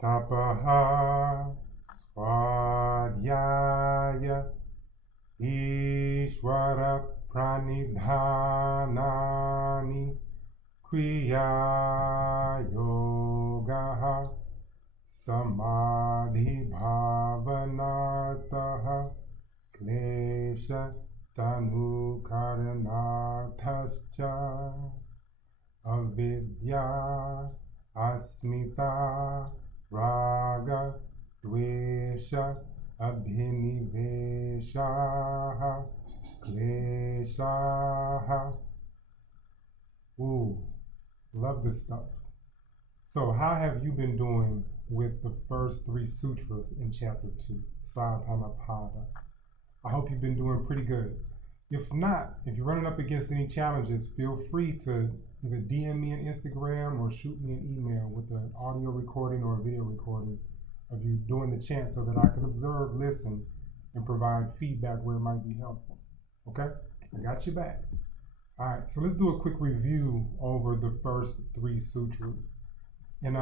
Tapaha Swadhyaya Ishvara Pranidhanani Kriya Yogaha Samādhi Bhavanataha Klesha Tanukaranathascha Avidya Asmita Raga Dvesha Abhiniveshaha Kleshaha. Ooh, love this stuff. So how have you been doing with the first 3 sutras in chapter 2, Sādhana Pāda? I hope you've been doing pretty good. If not, if you're running up against any challenges, feel free to either DM me on Instagram or shoot me an email with an audio recording or a video recording of you doing the chant so that I can observe, listen, and provide feedback where it might be helpful. Okay? I got your back. All right, so let's do a quick review over the first 3 sutras. And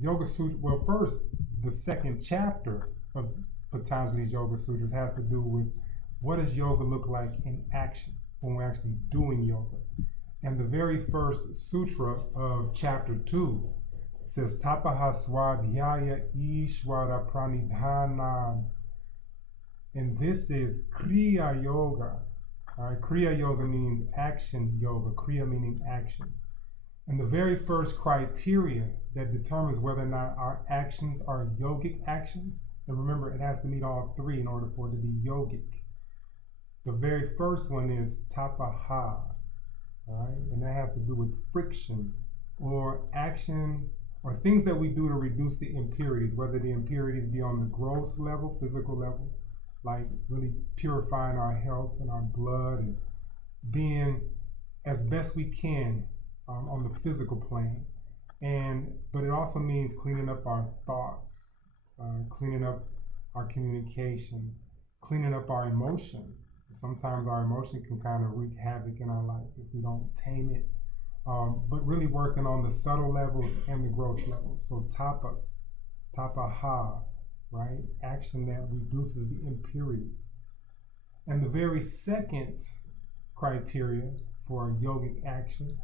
Yoga Sutra, well, first, the second chapter of Patanjali's Yoga Sutras has to do with what does yoga look like in action when we're actually doing yoga. And the very first sutra of chapter 2 says Tapaha Swadhyaya Ishvara Pranidhana. And this is Kriya Yoga. All right, Kriya Yoga means action yoga, Kriya meaning action. And the very first criteria that determines whether or not our actions are yogic actions, and remember, it has to meet all 3 in order for it to be yogic. The very first one is tapaha, all right? And that has to do with friction or action or things that we do to reduce the impurities, whether the impurities be on the gross level, physical level, like really purifying our health and our blood and being as best we can on the physical plane. But it also means cleaning up our thoughts, cleaning up our communication, cleaning up our emotion. Sometimes our emotion can kind of wreak havoc in our life if we don't tame it. But really working on the subtle levels and the gross levels. So tapaha, right? Action that reduces the impurities. And the very second criteria for yogic action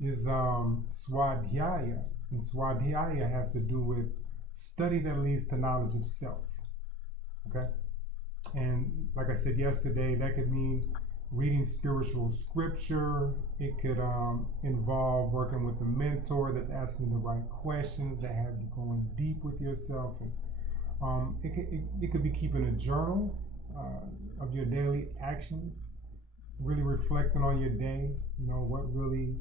is swadhyaya. And swadhyaya has to do with study that leads to knowledge of self. Okay? And like I said yesterday, that could mean reading spiritual scripture. It could involve working with a mentor that's asking the right questions, that have you going deep with yourself. And it could be keeping a journal of your daily actions, really reflecting on your day, what really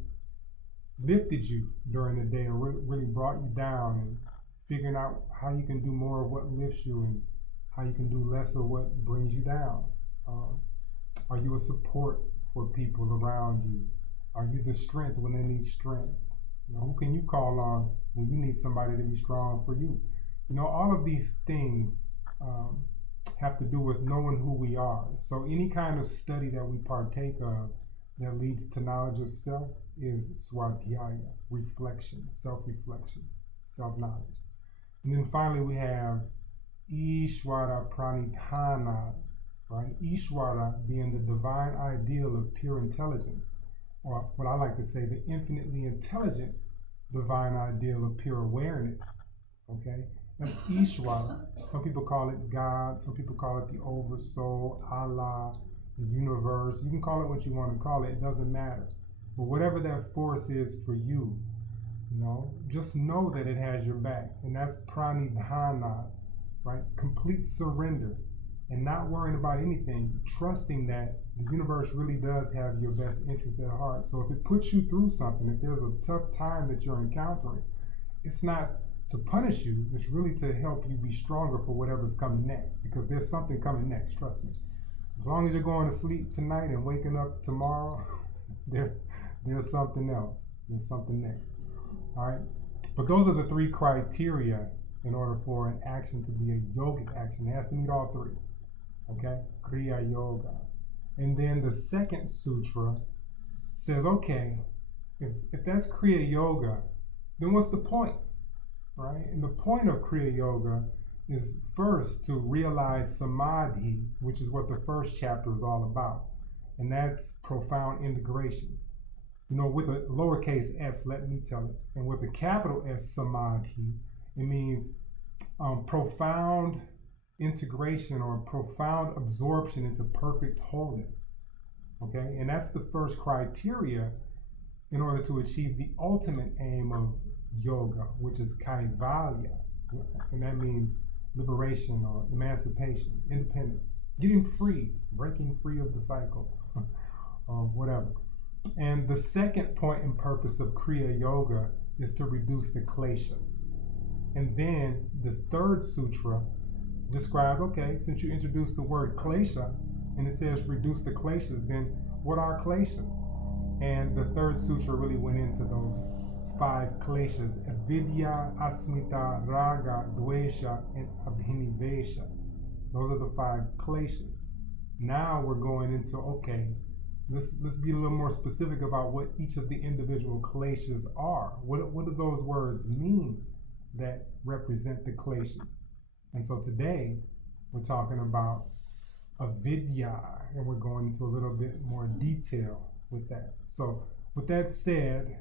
lifted you during the day or really brought you down, and figuring out how you can do more of what lifts you and how you can do less of what brings you down. Are you a support for people around you? Are you the strength when they need strength? Who can you call on when you need somebody to be strong for you? All of these things have to do with knowing who we are. So any kind of study that we partake of that leads to knowledge of self is swadhyaya, reflection, self-reflection, self-knowledge. And then finally we have Ishvara Pranidhana, right? Ishvara being the divine ideal of pure intelligence, or what I like to say, the infinitely intelligent divine ideal of pure awareness, okay? That's Ishvara. Some people call it God, some people call it the Oversoul, Allah, the universe. You can call it what you want to call it, it doesn't matter. But whatever that force is for you, just know that it has your back. And that's pranidhana, right? Complete surrender and not worrying about anything, trusting that the universe really does have your best interest at heart. So if it puts you through something, if there's a tough time that you're encountering, it's not to punish you, it's really to help you be stronger for whatever's coming next, because there's something coming next, trust me. As long as you're going to sleep tonight and waking up tomorrow, there's something else. There's something next. All right? But those are the 3 criteria in order for an action to be a yogic action. It has to meet all 3. Okay? Kriya Yoga. And then the second sutra says, okay, if that's Kriya Yoga, then what's the point? right? And the point of Kriya Yoga is first to realize Samadhi, which is what the first chapter is all about. And that's profound integration. You know, with a lowercase s, let me tell it. And with a capital S, Samadhi, it means profound integration or profound absorption into perfect wholeness. Okay, and that's the first criteria in order to achieve the ultimate aim of yoga, which is kaivalya, and that means liberation or emancipation, independence, getting free, breaking free of the cycle, or whatever. And the second point and purpose of Kriya Yoga is to reduce the kleshas. And then the third sutra described, okay, since you introduced the word klesha, and it says reduce the kleshas, then what are kleshas? And the third sutra really went into those 5 kleshas: avidya, asmita, raga, dvesha, and abhinivesha. Those are the 5 kleshas. Now we're going into, okay, let's be a little more specific about what each of the individual kleshas are. What do those words mean that represent the kleshas? And so today we're talking about avidya, and we're going into a little bit more detail with that. So with that said,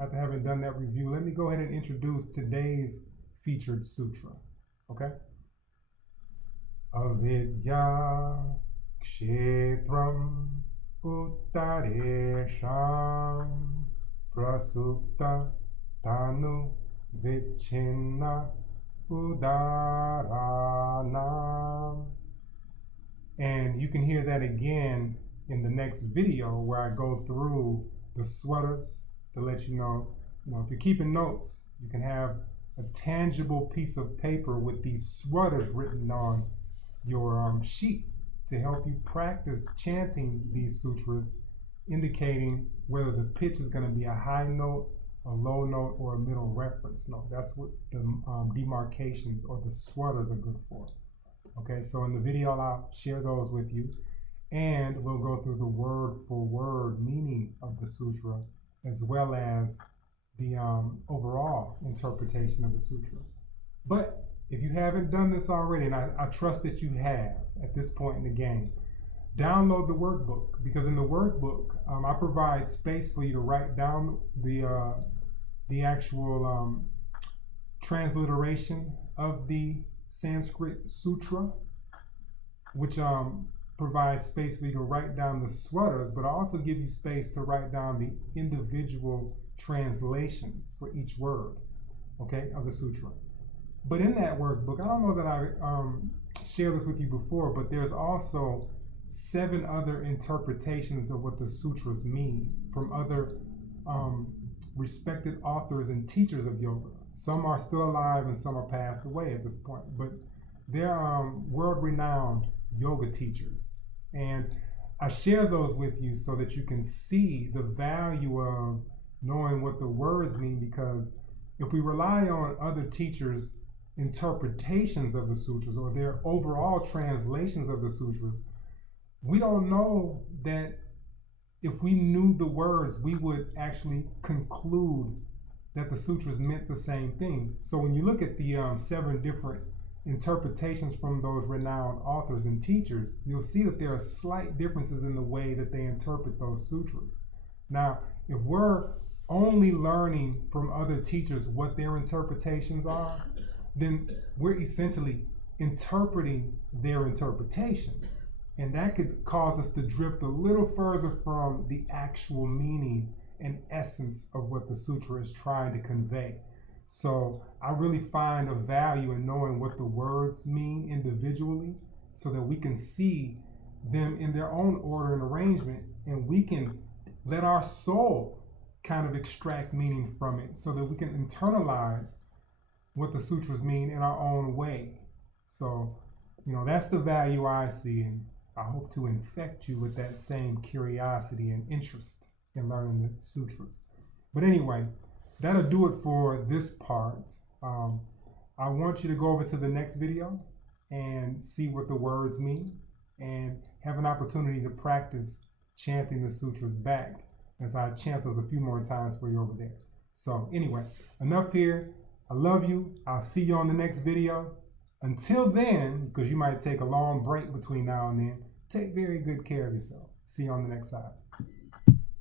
after having done that review, let me go ahead and introduce today's featured sutra. Okay? Avidya kshetram uttaresham prasupta tanu vichinna udaranam. And you can hear that again in the next video where I go through the sūtras to let you know, if you're keeping notes, you can have a tangible piece of paper with these sūtras written on your sheet to help you practice chanting these sutras, indicating whether the pitch is going to be a high note, a low note, or a middle reference note. That's what the demarcations or the sūtras are good for. Okay, so in the video I'll share those with you, and we'll go through the word for word meaning of the sutra as well as the overall interpretation of the sutra. But if you haven't done this already, and I trust that you have at this point in the game, download the workbook, because in the workbook I provide space for you to write down the actual transliteration of the Sanskrit sutra, which provides space for you to write down the sūtras, but I also give you space to write down the individual translations for each word, okay, of the sutra. But in that workbook, I don't know that I shared this with you before, but there's also 7 other interpretations of what the sutras mean from other respected authors and teachers of yoga. Some are still alive and some are passed away at this point, but they're world-renowned yoga teachers. And I share those with you so that you can see the value of knowing what the words mean, because if we rely on other teachers' interpretations of the sutras or their overall translations of the sutras, we don't know that if we knew the words, we would actually conclude that the sutras meant the same thing. So when you look at the 7 different interpretations from those renowned authors and teachers, you'll see that there are slight differences in the way that they interpret those sutras. Now, if we're only learning from other teachers what their interpretations are, then we're essentially interpreting their interpretation. And that could cause us to drift a little further from the actual meaning and essence of what the sutra is trying to convey. So I really find a value in knowing what the words mean individually so that we can see them in their own order and arrangement, and we can let our soul kind of extract meaning from it so that we can internalize what the sutras mean in our own way. So, that's the value I see, and I hope to infect you with that same curiosity and interest in learning the sutras. But anyway, that'll do it for this part. I want you to go over to the next video and see what the words mean and have an opportunity to practice chanting the sutras back as I chant those a few more times for you over there. So anyway, enough here. I love you. I'll see you on the next video. Until then, because you might take a long break between now and then, take very good care of yourself. See you on the next side.